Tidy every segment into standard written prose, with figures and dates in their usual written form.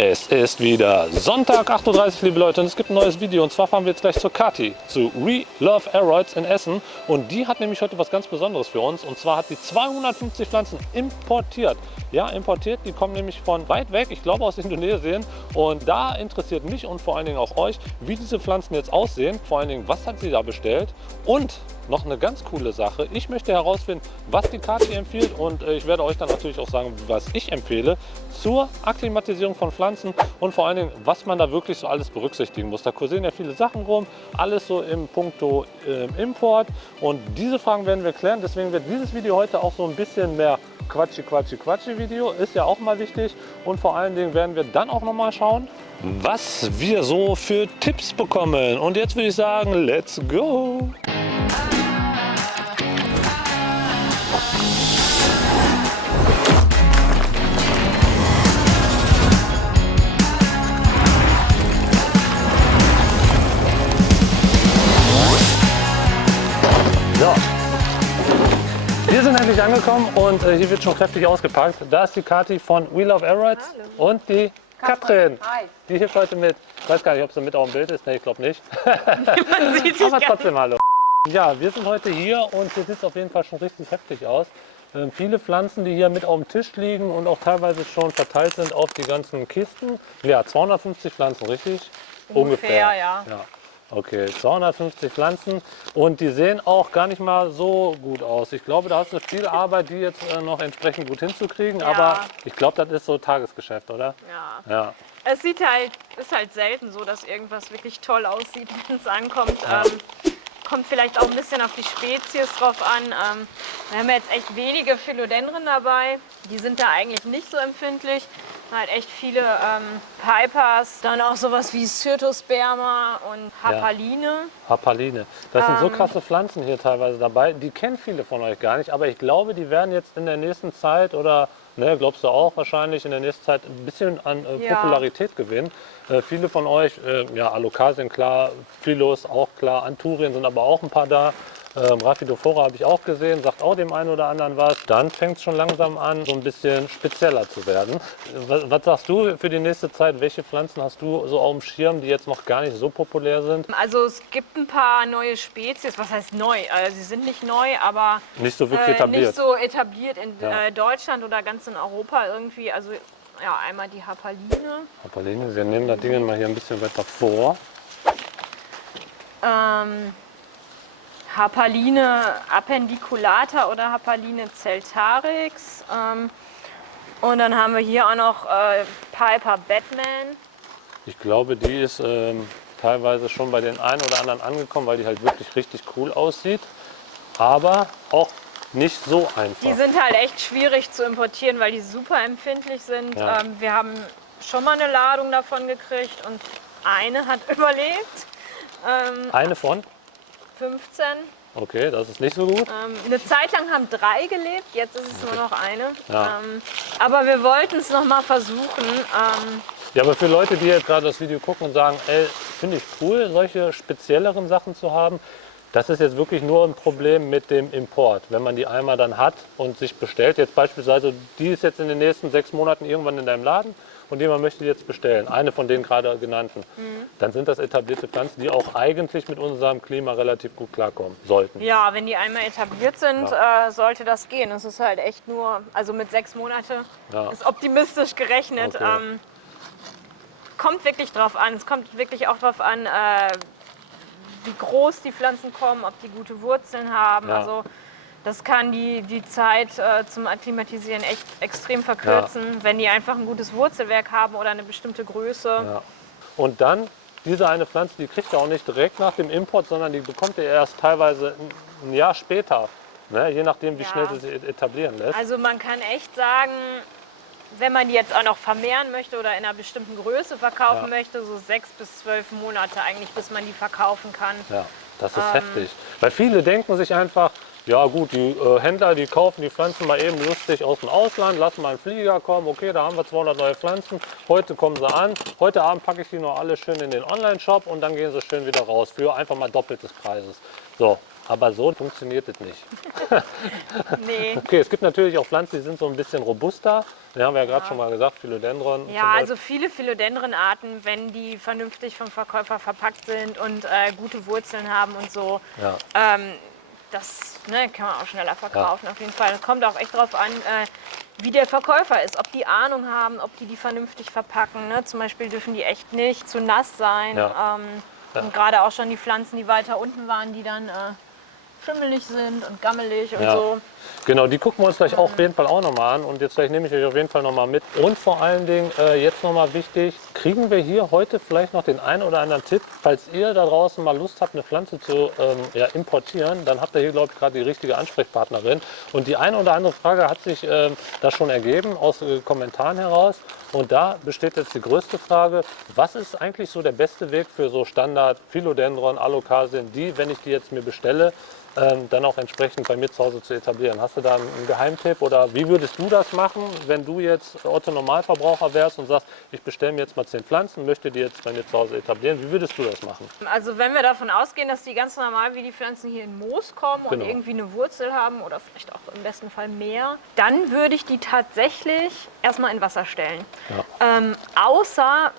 Es ist wieder Sonntag, 8:30 Uhr, liebe Leute, und es gibt ein neues Video. Und zwar fahren wir jetzt gleich zur Kathi, zu We Love Aroids in Essen. Und die hat nämlich heute was ganz Besonderes für uns. Und zwar hat die 250 Pflanzen importiert. Ja, importiert, die kommen nämlich von weit weg, ich glaube aus Indonesien. Und da interessiert mich und vor allen Dingen auch euch, wie diese Pflanzen jetzt aussehen. Vor allen Dingen, was hat sie da bestellt? Und noch eine ganz coole Sache. Ich möchte herausfinden, was die Kathi empfiehlt, und ich werde euch dann natürlich auch sagen, was ich empfehle zur Akklimatisierung von Pflanzen und vor allen Dingen, was man da wirklich so alles berücksichtigen muss. Da kursieren ja viele Sachen rum, alles so im Punkto Import, und diese Fragen werden wir klären. Deswegen wird dieses Video heute auch so ein bisschen mehr Quatschi-Video, ist ja auch mal wichtig, und vor allen Dingen werden wir dann auch noch mal schauen, was wir so für Tipps bekommen. Und jetzt würde ich sagen, let's go! So, wir sind endlich angekommen und hier wird schon kräftig ausgepackt. Da ist die Kathi von We Love Aroids und die Katrin. Hi. Die hilft heute mit. Ich weiß gar nicht, ob sie mit auf dem Bild ist. Ne, ich glaube nicht. Man sieht Aber trotzdem hallo. Ja, wir sind heute hier und hier sieht es auf jeden Fall schon richtig heftig aus. Viele Pflanzen, die hier mit auf dem Tisch liegen und auch teilweise schon verteilt sind auf die ganzen Kisten. Ja, 250 Pflanzen, richtig? Ungefähr, ja. Okay, 250 Pflanzen, und die sehen auch gar nicht mal so gut aus. Ich glaube, da hast du viel Arbeit, die jetzt noch entsprechend gut hinzukriegen, aber ich glaube, das ist so Tagesgeschäft, oder? Ja. Es ist halt selten so, dass irgendwas wirklich toll aussieht, wenn es ankommt. Kommt vielleicht auch ein bisschen auf die Spezies drauf an. Wir haben jetzt echt wenige Philodendren dabei. Die sind da eigentlich nicht so empfindlich. Halt echt viele Pipers, dann auch sowas wie Cyrtosperma und Hapaline. Hapaline. Das sind so krasse Pflanzen hier teilweise dabei. Die kennen viele von euch gar nicht, aber ich glaube, die werden jetzt in der nächsten Zeit, oder ne, glaubst du auch wahrscheinlich, in der nächsten Zeit ein bisschen an Popularität gewinnen. Viele von euch, Alocasien klar, Phylos auch klar, Anthurien sind aber auch ein paar da. Rhaphidophora habe ich auch gesehen, sagt auch dem einen oder anderen was. Dann fängt es schon langsam an, so ein bisschen spezieller zu werden. Was sagst du für die nächste Zeit? Welche Pflanzen hast du so auf dem Schirm, die jetzt noch gar nicht so populär sind? Also es gibt ein paar neue Spezies. Was heißt neu? Sie sind nicht neu, aber nicht so wirklich etabliert. Nicht so etabliert in Deutschland oder ganz in Europa irgendwie. Also ja, einmal die Hapaline. Hapaline, wir nehmen das Ding mal hier ein bisschen weiter vor. Hapaline appendiculata oder Hapaline celtarix. Und dann haben wir hier auch noch Piper Batman. Ich glaube, die ist teilweise schon bei den einen oder anderen angekommen, weil die halt wirklich richtig cool aussieht. Aber auch nicht so einfach. Die sind halt echt schwierig zu importieren, weil die super empfindlich sind. Ja. Wir haben schon mal eine Ladung davon gekriegt und eine hat überlebt. Eine von? 15. Okay, das ist nicht so gut. Eine Zeit lang haben 3 gelebt, jetzt ist es nur noch eine. Ja. Aber wir wollten es noch mal versuchen. Ja, aber für Leute, die jetzt gerade das Video gucken und sagen, ey, finde ich cool, solche spezielleren Sachen zu haben, das ist jetzt wirklich nur ein Problem mit dem Import. Wenn man die einmal dann hat und sich bestellt, jetzt beispielsweise, die ist jetzt in den nächsten 6 Monaten irgendwann in deinem Laden und jemand möchte die jetzt bestellen, eine von den gerade genannten, dann sind das etablierte Pflanzen, die auch eigentlich mit unserem Klima relativ gut klarkommen sollten. Ja, wenn die einmal etabliert sind, sollte das gehen. Es ist halt echt nur, also mit 6 Monate ist optimistisch gerechnet. Okay. Kommt wirklich drauf an. Es kommt wirklich auch drauf an, wie groß die Pflanzen kommen, ob die gute Wurzeln haben. Ja. Also das kann die Zeit zum Akklimatisieren echt extrem verkürzen, wenn die einfach ein gutes Wurzelwerk haben oder eine bestimmte Größe. Ja. Und dann, diese eine Pflanze, die kriegt ihr auch nicht direkt nach dem Import, sondern die bekommt ihr erst teilweise ein Jahr später, ne? Je nachdem, wie schnell sie sich etablieren lässt. Also man kann echt sagen, wenn man die jetzt auch noch vermehren möchte oder in einer bestimmten Größe verkaufen möchte, so 6 bis 12 Monate eigentlich, bis man die verkaufen kann. Ja, das ist heftig. Weil viele denken sich einfach, ja gut, die Händler, die kaufen die Pflanzen mal eben lustig aus dem Ausland, lassen mal einen Flieger kommen, okay, da haben wir 200 neue Pflanzen, heute kommen sie an, heute Abend packe ich die noch alle schön in den Online-Shop und dann gehen sie schön wieder raus für einfach mal doppeltes Preises. So, aber so funktioniert es nicht. Nee. Okay, es gibt natürlich auch Pflanzen, die sind so ein bisschen robuster. Wir haben ja gerade schon mal gesagt, Philodendron. zum Ja, Beispiel. also viele Philodendronarten, wenn die vernünftig vom Verkäufer verpackt sind und gute Wurzeln haben und so, Ja. das kann man auch schneller verkaufen auf jeden Fall. Es kommt auch echt drauf an, wie der Verkäufer ist, ob die Ahnung haben, ob die vernünftig verpacken. Ne? Zum Beispiel dürfen die echt nicht zu nass sein. Ja. Und gerade auch schon die Pflanzen, die weiter unten waren, die dann schimmelig sind und gammelig und Ja. so. Genau, die gucken wir uns gleich auch auf jeden Fall auch nochmal an und jetzt gleich nehme ich euch auf jeden Fall nochmal mit. Und vor allen Dingen, jetzt nochmal wichtig, kriegen wir hier heute vielleicht noch den einen oder anderen Tipp, falls ihr da draußen mal Lust habt, eine Pflanze zu importieren, dann habt ihr hier, glaube ich, gerade die richtige Ansprechpartnerin. Und die eine oder andere Frage hat sich da schon ergeben aus Kommentaren heraus. Und da besteht jetzt die größte Frage, was ist eigentlich so der beste Weg für so Standard Philodendron, Alokasien, die, wenn ich die jetzt mir bestelle, dann auch entsprechend bei mir zu Hause zu etablieren. Hast du da einen Geheimtipp oder wie würdest du das machen, wenn du jetzt Otto Normalverbraucher wärst und sagst, ich bestelle mir jetzt mal 10 Pflanzen, möchte die jetzt bei mir zu Hause etablieren? Wie würdest du das machen? Also wenn wir davon ausgehen, dass die ganz normal wie die Pflanzen hier in Moos kommen und Genau. irgendwie eine Wurzel haben oder vielleicht auch im besten Fall mehr, dann würde ich die tatsächlich erstmal in Wasser stellen. Ja. Außer,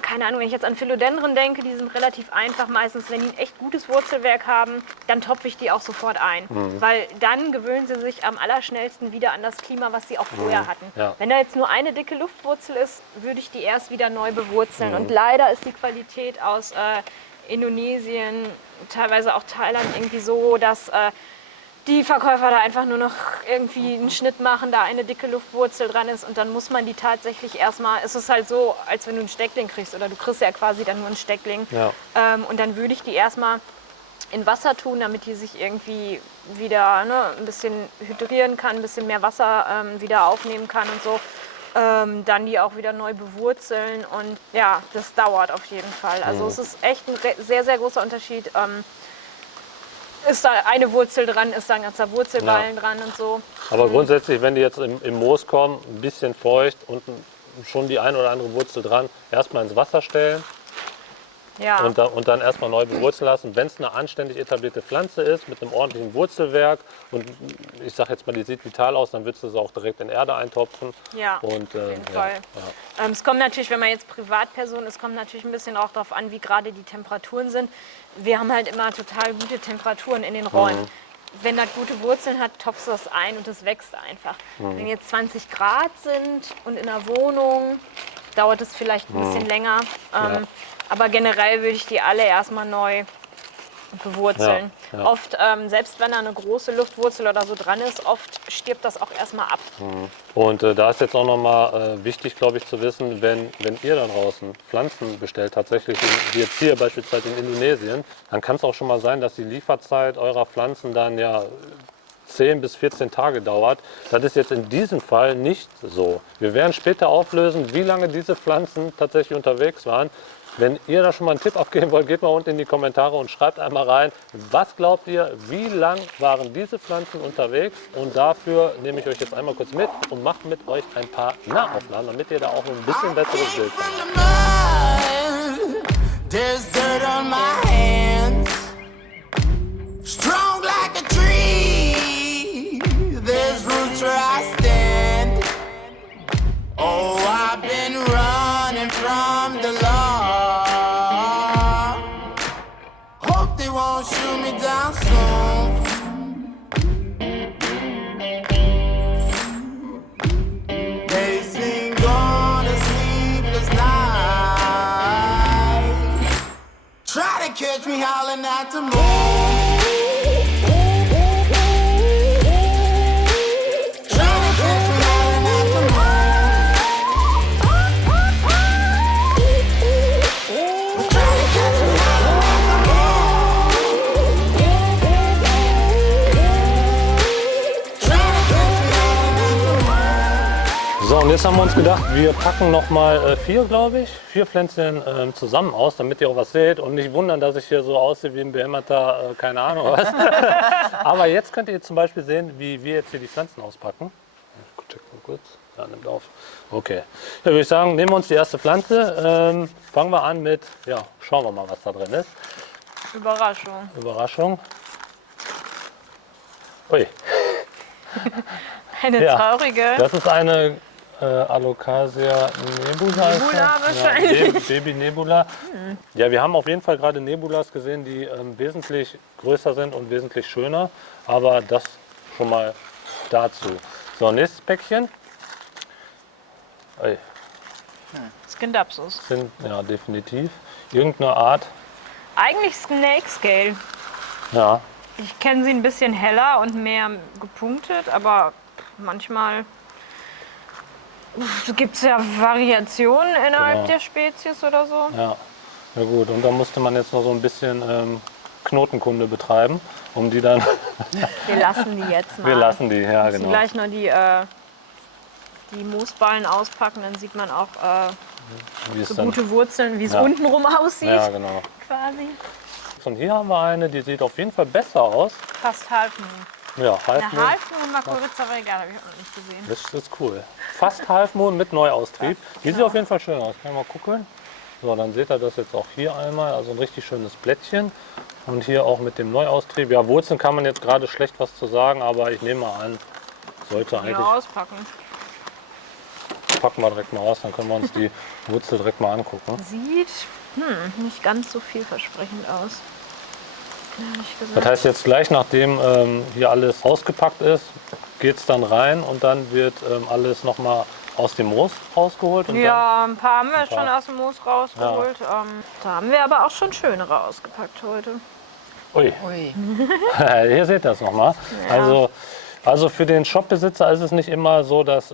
keine Ahnung, wenn ich jetzt an Philodendron denke, die sind relativ einfach meistens. Wenn die ein echt gutes Wurzelwerk haben, dann topfe ich die auch sofort ein. Weil dann gewöhnen sie sich am allerschnellsten wieder an das Klima, was sie auch vorher hatten. Ja. Wenn da jetzt nur eine dicke Luftwurzel ist, würde ich die erst wieder neu bewurzeln. Und leider ist die Qualität aus Indonesien, teilweise auch Thailand irgendwie so, dass die Verkäufer da einfach nur noch irgendwie einen Schnitt machen, da eine dicke Luftwurzel dran ist und dann muss man die tatsächlich erstmal, es ist halt so, als wenn du einen Steckling kriegst oder du kriegst ja quasi dann nur einen Steckling. Ja. Und dann würde ich die erstmal in Wasser tun, damit die sich irgendwie wieder ein bisschen hydrieren kann, ein bisschen mehr Wasser wieder aufnehmen kann und so. Dann die auch wieder neu bewurzeln und ja, das dauert auf jeden Fall. Also es ist echt ein sehr, sehr großer Unterschied. Ist da eine Wurzel dran, ist da ein ganzer Wurzelballen dran und so. Aber grundsätzlich, wenn die jetzt im Moos kommen, ein bisschen feucht und schon die eine oder andere Wurzel dran, erstmal ins Wasser stellen. Ja. Und dann erstmal neu bewurzeln lassen. Wenn es eine anständig etablierte Pflanze ist, mit einem ordentlichen Wurzelwerk und ich sage jetzt mal, die sieht vital aus, dann würdest du sie auch direkt in Erde eintopfen. Ja, und, auf jeden Fall. Ja. Es kommt natürlich, wenn man jetzt Privatperson ist, kommt natürlich ein bisschen auch darauf an, wie gerade die Temperaturen sind. Wir haben halt immer total gute Temperaturen in den Räumen. Wenn das gute Wurzeln hat, topfst du das ein und es wächst einfach. Wenn jetzt 20 Grad sind und in der Wohnung, dauert es vielleicht ein bisschen länger. Aber generell würde ich die alle erstmal neu bewurzeln. Ja. Oft, selbst wenn da eine große Luftwurzel oder so dran ist, oft stirbt das auch erstmal ab. Und da ist jetzt auch nochmal wichtig, glaube ich, zu wissen, wenn ihr da draußen Pflanzen bestellt, tatsächlich, wie jetzt hier beispielsweise in Indonesien, dann kann es auch schon mal sein, dass die Lieferzeit eurer Pflanzen dann ja 10 bis 14 Tage dauert. Das ist jetzt in diesem Fall nicht so. Wir werden später auflösen, wie lange diese Pflanzen tatsächlich unterwegs waren. Wenn ihr da schon mal einen Tipp abgeben wollt, geht mal unten in die Kommentare und schreibt einmal rein, was glaubt ihr, wie lang waren diese Pflanzen unterwegs? Und dafür nehme ich euch jetzt einmal kurz mit und mache mit euch ein paar Nahaufnahmen, damit ihr da auch ein bisschen besseres Bild habt. There's dirt on my hands, strong like a tree. There's roots where I stand. Oh, I've been running from the law. Hope they won't shoot me down soon. They sing on a sleepless night. Try to catch me howling at the moon. Try to catch me howling at the moon. Try to catch me howling at the moon. Try to catch me howling at the moon. So, und jetzt haben wir uns gedacht, wir packen noch mal 4, glaube ich, 4 Pflänzchen zusammen aus, damit ihr auch was seht und nicht wundern, dass ich hier so aussehe wie ein behämmerter, keine Ahnung was. Aber jetzt könnt ihr zum Beispiel sehen, wie wir jetzt hier die Pflanzen auspacken. Ich check mal kurz. Ja, nimmt auf. Okay. Ja, würde ich sagen, nehmen wir uns die erste Pflanze. Fangen wir an mit, ja, schauen wir mal, was da drin ist. Überraschung. Überraschung. Ui, Eine Ja. traurige. das ist eine Alocasia nebula. ist Nebula das? wahrscheinlich. Ja, Baby-Nebula. Ja, wir haben auf jeden Fall gerade Nebulas gesehen, die wesentlich größer sind und wesentlich schöner. Aber das schon mal dazu. So, nächstes Päckchen. Ui, Skindapsus. sind, ja, definitiv. Irgendeine Art. Eigentlich Snake Scale. Ja, Ich kenne sie ein bisschen heller und mehr gepunktet, aber manchmal gibt es ja Variationen innerhalb Genau. der Spezies oder so. ja. Ja gut, und da musste man jetzt noch so ein bisschen Knotenkunde betreiben, um die dann... Wir lassen die jetzt mal. Wir lassen die, ja Müssen genau. gleich noch die Moosballen auspacken, dann sieht man auch Wie es so dann, gute Wurzeln, wie es Ja. untenrum aussieht, ja, genau. quasi. Und hier haben wir eine, die sieht auf jeden Fall besser aus. Fast Halfmoon. Ja, Eine Halfmoon. Halfmoon Makoritza Regal habe ich auch noch nicht gesehen. Das ist cool. Fast Halfmoon mit Neuaustrieb. Die sieht auf jeden Fall schön aus. Kann ich mal gucken. So, dann seht ihr das jetzt auch hier einmal. Also ein richtig schönes Blättchen. Und hier auch mit dem Neuaustrieb. Ja, Wurzeln kann man jetzt gerade schlecht was zu sagen, aber ich nehme mal an, sollte eigentlich. Ja, auspacken. Packen wir direkt mal aus, dann können wir uns die Wurzel direkt mal angucken. Sieht nicht ganz so vielversprechend aus. Ehrlich Das gesagt. heißt jetzt gleich, nachdem hier alles ausgepackt ist, geht es dann rein und dann wird alles nochmal aus dem Moos rausgeholt. Und Ja, ein paar haben wir paar. schon aus dem Moos rausgeholt. Da haben wir aber auch schon schönere ausgepackt heute. Dann, ui, Ui. hier seht ihr das nochmal. Ja. Also für den Shopbesitzer ist es nicht immer so das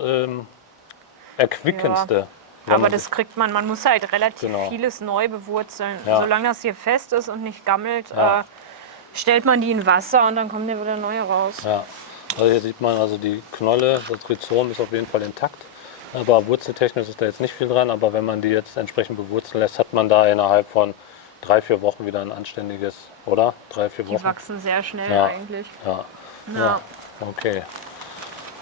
Erquickendste. wenn Aber man das kriegt man muss halt relativ Genau. vieles neu bewurzeln. Ja. Solange das hier fest ist und nicht gammelt, Ja. stellt man die in Wasser und dann kommen da wieder neue raus. Ja, also hier sieht man, also die Knolle, das Rhizom ist auf jeden Fall intakt. Aber wurzeltechnisch ist da jetzt nicht viel dran. Aber wenn man die jetzt entsprechend bewurzeln lässt, hat man da innerhalb von 3-4 Wochen wieder ein anständiges, oder? 3-4 Die Wochen. wachsen sehr schnell Ja. eigentlich. Ja. Ja. Okay.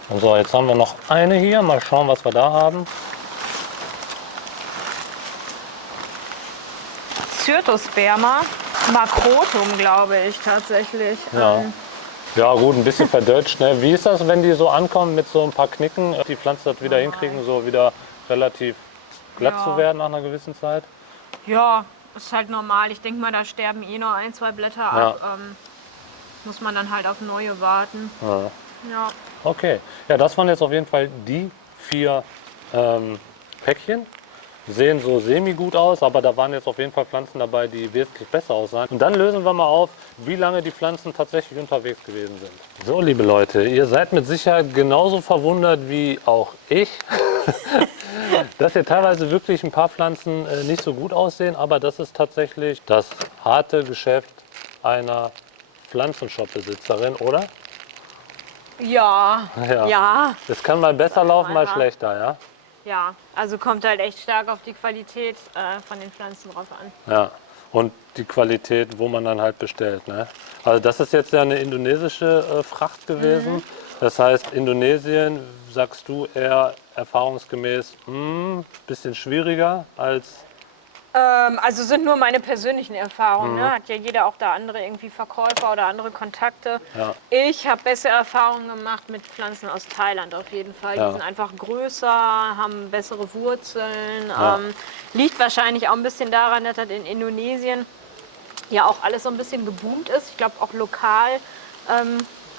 Und so, jetzt haben wir noch eine hier. Mal schauen, was wir da haben. Cyrtosperma, Makrotum, glaube ich tatsächlich. Ja. Ja gut, ein bisschen verdeutscht. Ne? Wie ist das, wenn die so ankommen mit so ein paar Knicken, die Pflanzen das wieder hinkriegen, so wieder relativ glatt Ja. zu werden nach einer gewissen Zeit? Ja, ist halt normal. Ich denke mal, da sterben eh noch 1, 2 Blätter ab. Muss man dann halt auf neue warten. Ja. Ja. Okay, ja, das waren jetzt auf jeden Fall die 4 Päckchen. Sehen so semi-gut aus, aber da waren jetzt auf jeden Fall Pflanzen dabei, die wesentlich besser aussahen. Und dann lösen wir mal auf, wie lange die Pflanzen tatsächlich unterwegs gewesen sind. So, liebe Leute, ihr seid mit Sicherheit genauso verwundert wie auch ich, dass hier teilweise wirklich ein paar Pflanzen nicht so gut aussehen, aber das ist tatsächlich das harte Geschäft einer Pflanzenshop-Besitzerin, oder? Ja. Ja. Ja. Es kann mal besser laufen, mal einfach. schlechter, ja? Ja. Also kommt halt echt stark auf die Qualität von den Pflanzen drauf an. Ja, und die Qualität, wo man dann halt bestellt. Ne? Also das ist jetzt ja eine indonesische Fracht gewesen. Das heißt, Indonesien, sagst du, eher erfahrungsgemäß bisschen schwieriger als... Also sind nur meine persönlichen Erfahrungen. Ne? Hat ja jeder auch da andere irgendwie Verkäufer oder andere Kontakte. Ja. Ich habe bessere Erfahrungen gemacht mit Pflanzen aus Thailand auf jeden Fall. Ja. Die sind einfach größer, haben bessere Wurzeln. Ja. Liegt wahrscheinlich auch ein bisschen daran, dass das in Indonesien ja auch alles so ein bisschen geboomt ist. Ich glaube auch lokal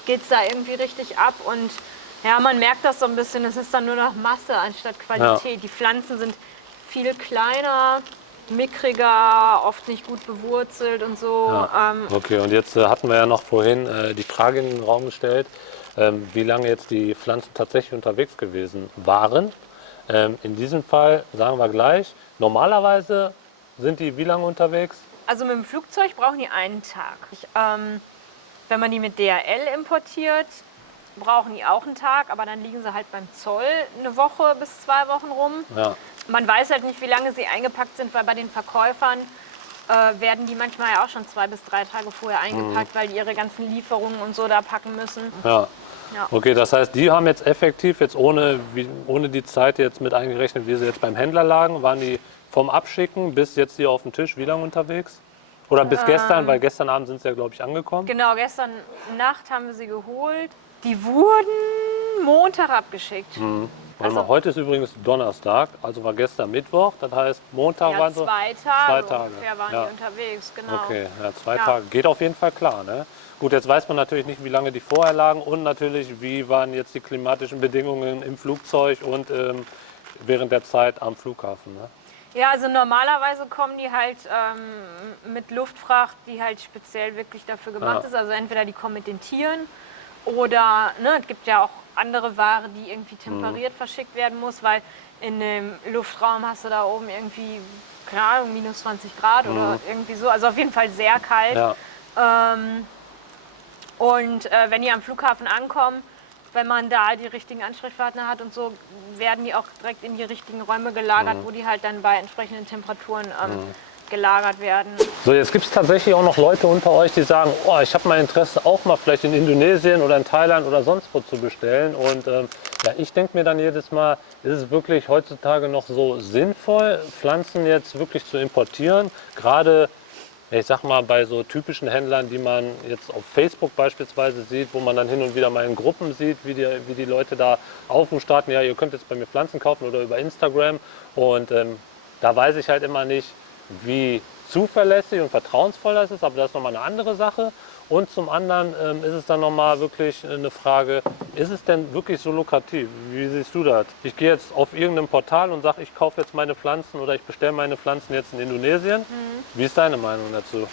geht es da irgendwie richtig ab. Und ja, man merkt das so ein bisschen, es ist dann nur noch Masse anstatt Qualität. Die Pflanzen sind viel kleiner, mickriger, oft nicht gut bewurzelt und so. Ja. Okay, und jetzt hatten wir ja noch vorhin die Frage in den Raum gestellt, wie lange jetzt die Pflanzen tatsächlich unterwegs gewesen waren. In diesem Fall sagen wir gleich, normalerweise sind die wie lange unterwegs? Also mit dem Flugzeug brauchen die einen Tag. Wenn man die mit DHL importiert, brauchen die auch einen Tag, aber dann liegen sie halt beim Zoll eine Woche bis 2 Wochen rum. Ja. Man weiß halt nicht, wie lange sie eingepackt sind, weil bei den Verkäufern werden die manchmal ja auch schon 2 bis 3 Tage vorher eingepackt, weil die ihre ganzen Lieferungen und so da packen müssen. Ja. Ja. Okay, das heißt, die haben jetzt effektiv, jetzt ohne die Zeit jetzt mit eingerechnet, wie sie jetzt beim Händler lagen, waren die vom Abschicken bis jetzt hier auf dem Tisch wie lange unterwegs? Oder bis gestern, weil gestern Abend sind sie ja, glaube ich, angekommen. Genau, gestern Nacht haben wir sie geholt. Die wurden Montag abgeschickt. Warte mal, heute ist übrigens Donnerstag, also war gestern Mittwoch. Das heißt, Montag Ja, waren so 2 Tage, 2 Tage. ungefähr waren Ja. die unterwegs, genau. Okay, ja, 2 Ja. Tage. Geht auf jeden Fall klar, ne? Gut, jetzt weiß man natürlich nicht, wie lange die vorher lagen und natürlich, wie waren jetzt die klimatischen Bedingungen im Flugzeug und während der Zeit am Flughafen. Ne? Ja, also normalerweise kommen die halt mit Luftfracht, die halt speziell wirklich dafür gemacht Ja. ist. Also entweder die kommen mit den Tieren oder es gibt ja auch andere Ware, die irgendwie temperiert verschickt werden muss, weil in dem Luftraum hast du da oben irgendwie, keine Ahnung, minus 20 Grad oder irgendwie so. Also auf jeden Fall sehr kalt. Ja, Und wenn die am Flughafen ankommen, wenn man da die richtigen Ansprechpartner hat und so, werden die auch direkt in die richtigen Räume gelagert, wo die halt dann bei entsprechenden Temperaturen gelagert werden. so jetzt gibt es tatsächlich auch noch Leute unter euch, die sagen, oh, ich habe mal Interesse auch mal vielleicht in Indonesien oder in Thailand oder sonst wo zu bestellen. Und ja, ich denke mir dann jedes Mal, ist es wirklich heutzutage noch so sinnvoll, Pflanzen jetzt wirklich zu importieren? Gerade, ich sag mal, bei so typischen Händlern, die man jetzt auf Facebook beispielsweise sieht, wo man dann hin und wieder mal in Gruppen sieht, wie die Leute da Aufruf starten, ja, ihr könnt jetzt bei mir Pflanzen kaufen oder über Instagram. Und da weiß ich halt immer nicht, wie zuverlässig und vertrauensvoll das ist, aber das ist nochmal eine andere Sache. Und zum anderen ist es dann nochmal wirklich eine Frage, ist es denn wirklich so lukrativ? Wie siehst du das? Ich gehe jetzt auf irgendeinem Portal und sage, ich kaufe jetzt meine Pflanzen oder ich bestelle meine Pflanzen jetzt in Indonesien. Wie ist deine Meinung dazu?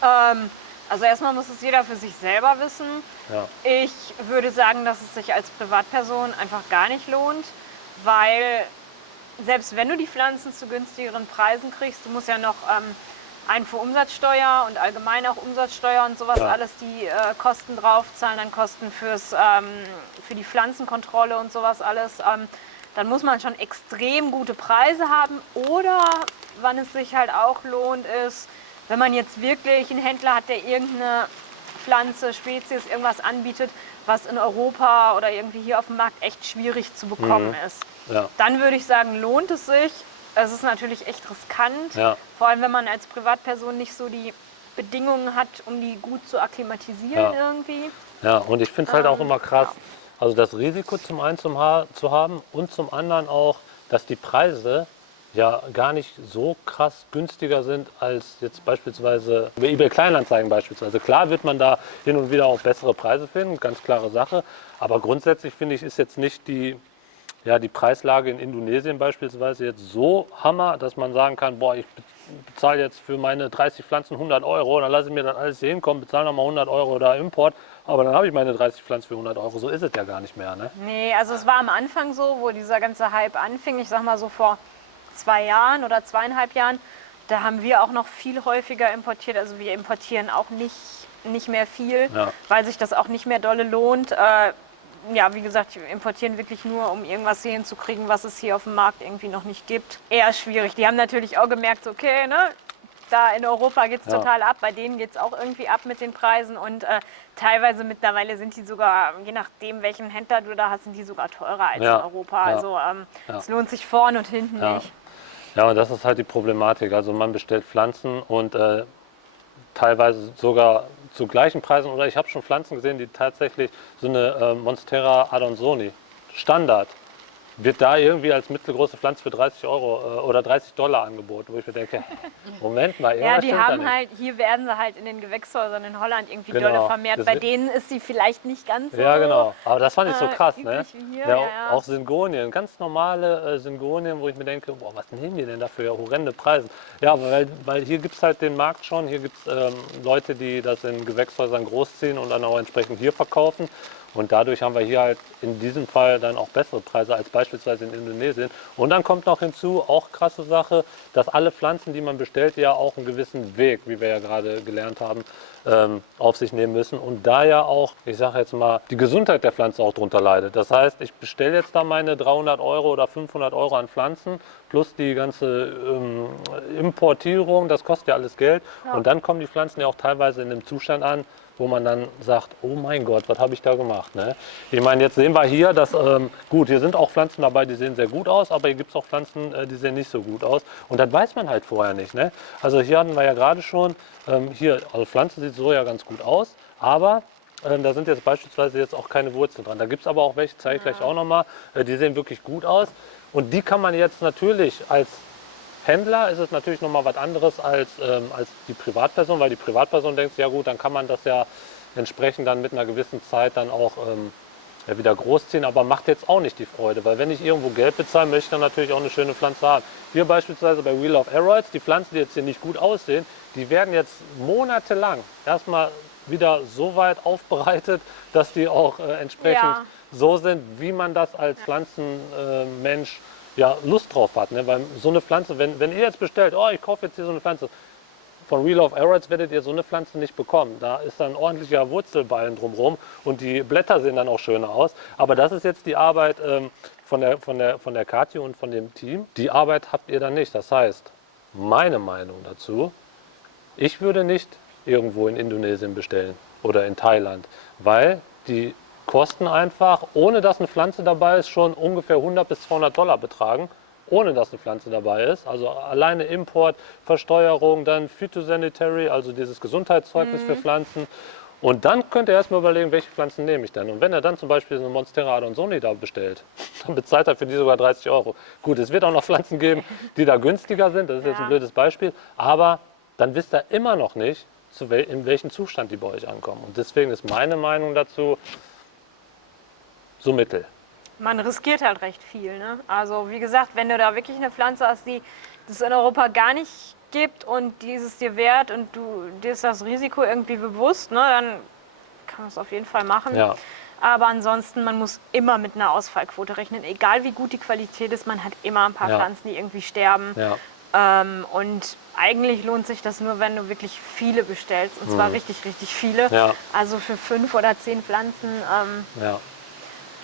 Also erstmal muss es jeder für sich selber wissen. Ja. Ich würde sagen, dass es sich als Privatperson einfach gar nicht lohnt, weil selbst wenn du die Pflanzen zu günstigeren Preisen kriegst, du musst ja noch Einfuhrumsatzsteuer und allgemein auch Umsatzsteuer und sowas Ja. alles die Kosten draufzahlen, dann Kosten für die Pflanzenkontrolle und sowas alles. Dann muss man schon extrem gute Preise haben oder wann es sich halt auch lohnt ist, wenn man jetzt wirklich einen Händler hat, der irgendeine Pflanze, Spezies, irgendwas anbietet, was in Europa oder irgendwie hier auf dem Markt echt schwierig zu bekommen ist. Ja. Dann würde ich sagen, lohnt es sich. Es ist natürlich echt riskant, Ja. vor allem wenn man als Privatperson nicht so die Bedingungen hat, um die gut zu akklimatisieren Ja. irgendwie. Ja, und ich finde es halt auch immer krass, also das Risiko zum einen zu haben und zum anderen auch, dass die Preise ja gar nicht so krass günstiger sind als jetzt beispielsweise über eBay Kleinanzeigen beispielsweise. Klar wird man da hin und wieder auch bessere Preise finden, ganz klare Sache, aber grundsätzlich finde ich, ist jetzt nicht die Preislage in Indonesien beispielsweise jetzt so Hammer, dass man sagen kann, boah, ich bezahle jetzt für meine 30 Pflanzen 100 Euro, dann lasse ich mir dann alles hier hinkommen, bezahle nochmal 100 Euro da Import, aber dann habe ich meine 30 Pflanzen für 100 Euro. So ist es ja gar nicht mehr. Ne? Nee, also es war am Anfang so, wo dieser ganze Hype anfing, ich sag mal so vor 2 Jahren oder 2,5 Jahren, da haben wir auch noch viel häufiger importiert. Also wir importieren auch nicht mehr viel, Ja. weil sich das auch nicht mehr dolle lohnt. Ja, wie gesagt, wir importieren wirklich nur, um irgendwas hier hinzukriegen, was es hier auf dem Markt irgendwie noch nicht gibt. Eher schwierig. Die haben natürlich auch gemerkt, so, okay, ne, da in Europa geht es Ja. total ab, bei denen geht es auch irgendwie ab mit den Preisen und teilweise mittlerweile sind die sogar, je nachdem welchen Händler du da hast, sind die sogar teurer als Ja. in Europa. Ja. Also es lohnt sich vorne und hinten Ja. nicht. Ja, und das ist halt die Problematik. Also man bestellt Pflanzen und teilweise sogar zu gleichen Preisen. Oder ich habe schon Pflanzen gesehen, die tatsächlich so eine Monstera adansoni Standard wird da irgendwie als mittelgroße Pflanze für 30 Euro oder 30 Dollar angeboten, wo ich mir denke, Moment mal, Ja, irgendwas die stimmt da haben nicht. halt, hier werden sie halt in den Gewächshäusern in Holland irgendwie Genau. dolle vermehrt. Das Bei wird- denen ist sie vielleicht nicht ganz so. Ja, genau. Aber das fand ich so krass, ne? üblich wie hier, Ja, ja. Auch Syngonien, ganz normale Syngonien, wo ich mir denke, boah, was nehmen die denn da für horrende Preise? Ja, aber weil hier gibt es halt den Markt schon, hier gibt es Leute, die das in Gewächshäusern großziehen und dann auch entsprechend hier verkaufen. Und dadurch haben wir hier halt in diesem Fall dann auch bessere Preise als beispielsweise in Indonesien. Und dann kommt noch hinzu, auch krasse Sache, dass alle Pflanzen, die man bestellt, ja auch einen gewissen Weg, wie wir ja gerade gelernt haben, auf sich nehmen müssen. Und da ja auch, ich sage jetzt mal, die Gesundheit der Pflanze auch drunter leidet. Das heißt, ich bestelle jetzt da meine 300 Euro oder 500 Euro an Pflanzen plus die ganze Importierung, das kostet ja alles Geld. Ja. Und dann kommen die Pflanzen ja auch teilweise in einem Zustand an, wo man dann sagt, oh mein Gott, was habe ich da gemacht? Ne? Ich meine, jetzt sehen wir hier, dass, gut, hier sind auch Pflanzen dabei, die sehen sehr gut aus, aber hier gibt es auch Pflanzen, die sehen nicht so gut aus. Und das weiß man halt vorher nicht. Ne? Also hier hatten wir ja gerade schon, hier, also Pflanze sieht so ja ganz gut aus, aber da sind jetzt beispielsweise jetzt auch keine Wurzeln dran. Da gibt es aber auch welche, zeige ich gleich auch nochmal, die sehen wirklich gut aus. Und die kann man jetzt natürlich als Händler ist es natürlich nochmal was anderes als die Privatperson, weil die Privatperson denkt, ja gut, dann kann man das ja entsprechend dann mit einer gewissen Zeit dann auch ja, wieder großziehen, aber macht jetzt auch nicht die Freude, weil wenn ich irgendwo Geld bezahle, möchte ich dann natürlich auch eine schöne Pflanze haben. Hier beispielsweise bei Wheel of Aroids, die Pflanzen, die jetzt hier nicht gut aussehen, die werden jetzt monatelang erstmal wieder so weit aufbereitet, dass die auch entsprechend so sind, wie man das als Pflanzenmensch ja, Lust drauf hat. Ne? Weil so eine Pflanze, wenn ihr jetzt bestellt, oh, ich kaufe jetzt hier so eine Pflanze, von Wheel of Aroids werdet ihr so eine Pflanze nicht bekommen. Da ist dann ein ordentlicher Wurzelballen drumherum und die Blätter sehen dann auch schöner aus. Aber das ist jetzt die Arbeit von der Kathi und von dem Team. Die Arbeit habt ihr dann nicht. Das heißt, meine Meinung dazu, ich würde nicht irgendwo in Indonesien bestellen oder in Thailand, weil die Kosten einfach, ohne dass eine Pflanze dabei ist, schon ungefähr 100 bis 200 Dollar betragen, ohne dass eine Pflanze dabei ist. Also alleine Import, Versteuerung, dann Phytosanitary, also dieses Gesundheitszeugnis für Pflanzen. Und dann könnt ihr erstmal überlegen, welche Pflanzen nehme ich denn. Und wenn er dann zum Beispiel eine Monstera Adansonii da bestellt, dann bezahlt er für die sogar 30 Euro. Gut, es wird auch noch Pflanzen geben, die da günstiger sind, das ist jetzt ein blödes Beispiel, aber dann wisst ihr immer noch nicht, in welchem Zustand die bei euch ankommen. Und deswegen ist meine Meinung dazu, so mittel. Man riskiert halt recht viel. Ne? Also wie gesagt, wenn du da wirklich eine Pflanze hast, die es in Europa gar nicht gibt und die ist es dir wert und dir ist das Risiko irgendwie bewusst, ne, dann kann man es auf jeden Fall machen. Ja. Aber ansonsten, man muss immer mit einer Ausfallquote rechnen. Egal wie gut die Qualität ist, man hat immer ein paar Pflanzen, die irgendwie sterben. Ja. Und eigentlich lohnt sich das nur, wenn du wirklich viele bestellst. Und zwar richtig, richtig viele. Ja. Also für 5 oder 10 Pflanzen Ja.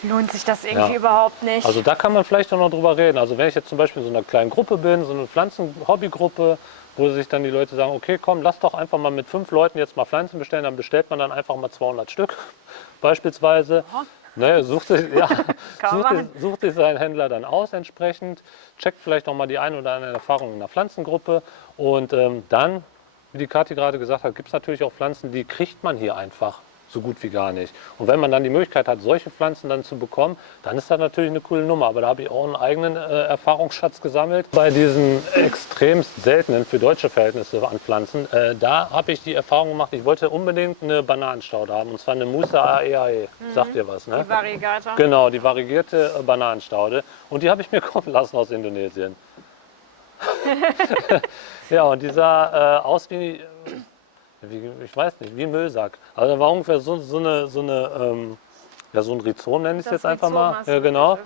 lohnt sich das irgendwie überhaupt nicht. Also da kann man vielleicht auch noch drüber reden. Also wenn ich jetzt zum Beispiel in so einer kleinen Gruppe bin, so eine Pflanzen-Hobbygruppe, wo sich dann die Leute sagen, okay, komm, lass doch einfach mal mit 5 Leuten jetzt mal Pflanzen bestellen, dann bestellt man dann einfach mal 200 Stück beispielsweise. Ne, sucht sich seinen Händler dann aus entsprechend, checkt vielleicht noch mal die ein oder andere Erfahrung in der Pflanzengruppe und dann, wie die Kathi gerade gesagt hat, gibt es natürlich auch Pflanzen, die kriegt man hier einfach so gut wie gar nicht. Und wenn man dann die Möglichkeit hat, solche Pflanzen dann zu bekommen, dann ist das natürlich eine coole Nummer. Aber da habe ich auch einen eigenen Erfahrungsschatz gesammelt. Bei diesen extremst seltenen, für deutsche Verhältnisse an Pflanzen, da habe ich die Erfahrung gemacht, ich wollte unbedingt eine Bananenstaude haben. Und zwar eine Musa aeae. Sagt ihr was, ne? Die Variegata. Genau, die variegierte Bananenstaude. Und die habe ich mir kommen lassen aus Indonesien. Ja, und die sah aus wie, ich weiß nicht, wie ein Müllsack. Also da war ungefähr so ein Rhizom, nenne ich es jetzt einfach mal. Ja, genau. Okay.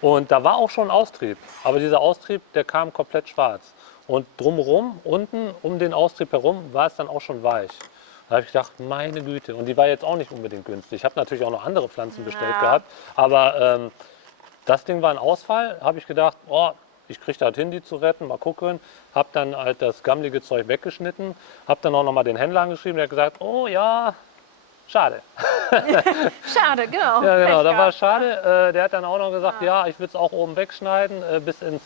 Und da war auch schon Austrieb. Aber dieser Austrieb, der kam komplett schwarz. Und drumherum, unten um den Austrieb herum, war es dann auch schon weich. Da habe ich gedacht, meine Güte. Und die war jetzt auch nicht unbedingt günstig. Ich habe natürlich auch noch andere Pflanzen bestellt gehabt. Aber das Ding war ein Ausfall. Habe ich gedacht, oh, ich kriege das hin, die zu retten, mal gucken. Habe dann halt das gammelige Zeug weggeschnitten. Habe dann auch noch mal den Händler angeschrieben, der hat gesagt, oh ja, schade. Schade, genau. Ja, genau, Pech da war gehabt. es schade. Der hat dann auch noch gesagt, ja, ich würde es auch oben wegschneiden, bis ins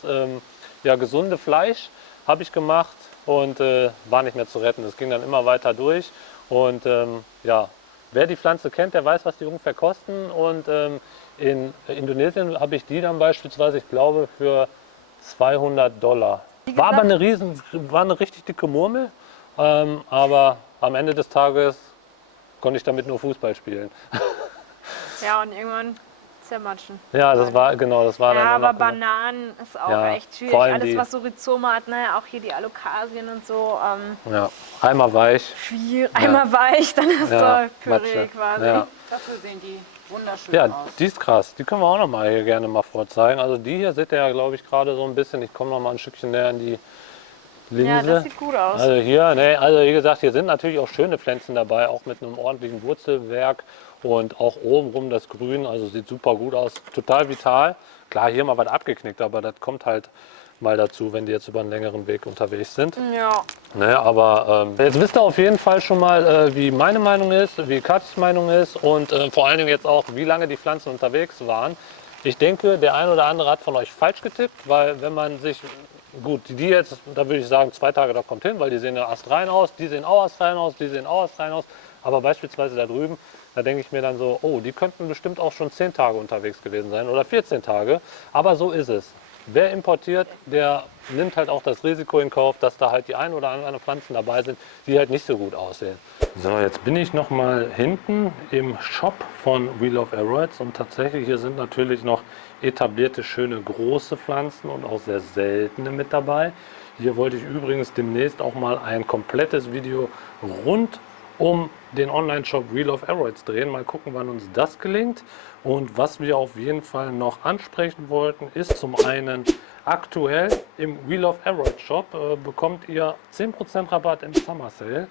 gesunde Fleisch. Habe ich gemacht und war nicht mehr zu retten. Das ging dann immer weiter durch. Und ja, wer die Pflanze kennt, der weiß, was die ungefähr kosten. Und in Indonesien habe ich die dann beispielsweise, ich glaube, für $200. War aber eine richtig dicke Murmel, aber am Ende des Tages konnte ich damit nur Fußball spielen. Ja, und irgendwann zermatschen. Ja, das war dann Ja, nur aber noch- Bananen ist auch Ja, echt schwierig. vor allem Alles, die- was so Rhizome hat, ne? Auch hier die Alokasien und so. Ja, einmal weich. Schwierig. Einmal weich, dann hast Ja, du Püree Matsche. quasi. Ja. Dafür sehen die wunderschön Ja, aus. die ist krass. Die können wir auch noch mal hier gerne mal vorzeigen. Also die hier seht ihr ja, glaube ich, gerade so ein bisschen. Ich komme noch mal ein Stückchen näher an die Linse. Ja, das sieht gut aus. Also hier, ne, also wie gesagt, hier sind natürlich auch schöne Pflänzchen dabei, auch mit einem ordentlichen Wurzelwerk und auch obenrum das Grün, also sieht super gut aus, total vital. Klar, hier mal was abgeknickt, aber das kommt halt mal dazu, wenn die jetzt über einen längeren Weg unterwegs sind. Ja. Ne, aber jetzt wisst ihr auf jeden Fall schon mal, wie meine Meinung ist, wie Katis Meinung ist und vor allen Dingen jetzt auch, wie lange die Pflanzen unterwegs waren. Ich denke, der ein oder andere hat von euch falsch getippt, weil wenn man sich, gut, die jetzt, da würde ich sagen 2 Tage, da kommt hin, weil die sehen ja astrein aus, die sehen auch astrein aus, die sehen auch astrein aus, aber beispielsweise da drüben, da denke ich mir dann so, oh, die könnten bestimmt auch schon 10 Tage unterwegs gewesen sein oder 14 Tage, aber so ist es. Wer importiert, der nimmt halt auch das Risiko in Kauf, dass da halt die ein oder anderen Pflanzen dabei sind, die halt nicht so gut aussehen. So, jetzt bin ich noch mal hinten im Shop von We Love Aroids und tatsächlich hier sind natürlich noch etablierte, schöne, große Pflanzen und auch sehr seltene mit dabei. Hier wollte ich übrigens demnächst auch mal ein komplettes Video rund um den Online-Shop We Love Aroids drehen. Mal gucken, wann uns das gelingt. Und was wir auf jeden Fall noch ansprechen wollten, ist zum einen aktuell im We Love Aroids Shop bekommt ihr 10% Rabatt im Summer Sale.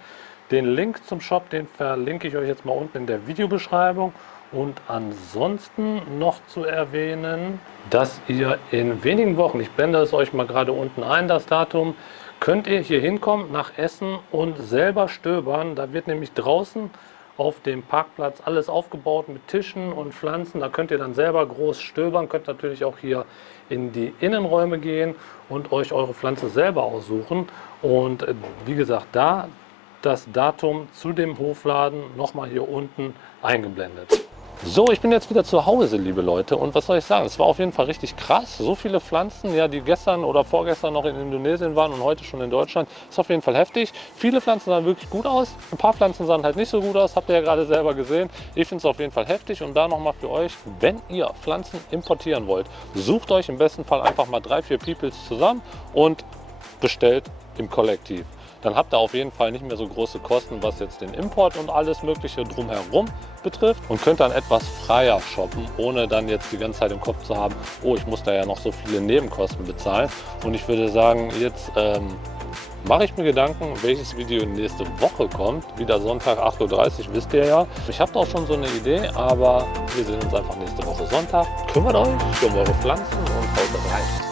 Den Link zum Shop, den verlinke ich euch jetzt mal unten in der Videobeschreibung. Und ansonsten noch zu erwähnen, dass ihr in wenigen Wochen, ich blende es euch mal gerade unten ein, das Datum, könnt ihr hier hinkommen nach Essen und selber stöbern. Da wird nämlich draußen auf dem Parkplatz alles aufgebaut mit Tischen und Pflanzen. Da könnt ihr dann selber groß stöbern, könnt natürlich auch hier in die Innenräume gehen und euch eure Pflanze selber aussuchen. Und wie gesagt, da das Datum zu dem Hofladen nochmal hier unten eingeblendet. So, ich bin jetzt wieder zu Hause, liebe Leute, und was soll ich sagen, es war auf jeden Fall richtig krass. So viele Pflanzen, ja, die gestern oder vorgestern noch in Indonesien waren und heute schon in Deutschland, ist auf jeden Fall heftig. Viele Pflanzen sahen wirklich gut aus, ein paar Pflanzen sahen halt nicht so gut aus, habt ihr ja gerade selber gesehen. Ich finde es auf jeden Fall heftig und da nochmal für euch, wenn ihr Pflanzen importieren wollt, sucht euch im besten Fall einfach mal 3, 4 Peoples zusammen und bestellt im Kollektiv. Dann habt ihr auf jeden Fall nicht mehr so große Kosten, was jetzt den Import und alles Mögliche drumherum betrifft und könnt dann etwas freier shoppen, ohne dann jetzt die ganze Zeit im Kopf zu haben, oh, ich muss da ja noch so viele Nebenkosten bezahlen. Und ich würde sagen, jetzt mache ich mir Gedanken, welches Video nächste Woche kommt. Wieder Sonntag 8:30 Uhr, wisst ihr ja. Ich habe auch schon so eine Idee, aber wir sehen uns einfach nächste Woche Sonntag. Kümmert euch um eure Pflanzen und haut rein.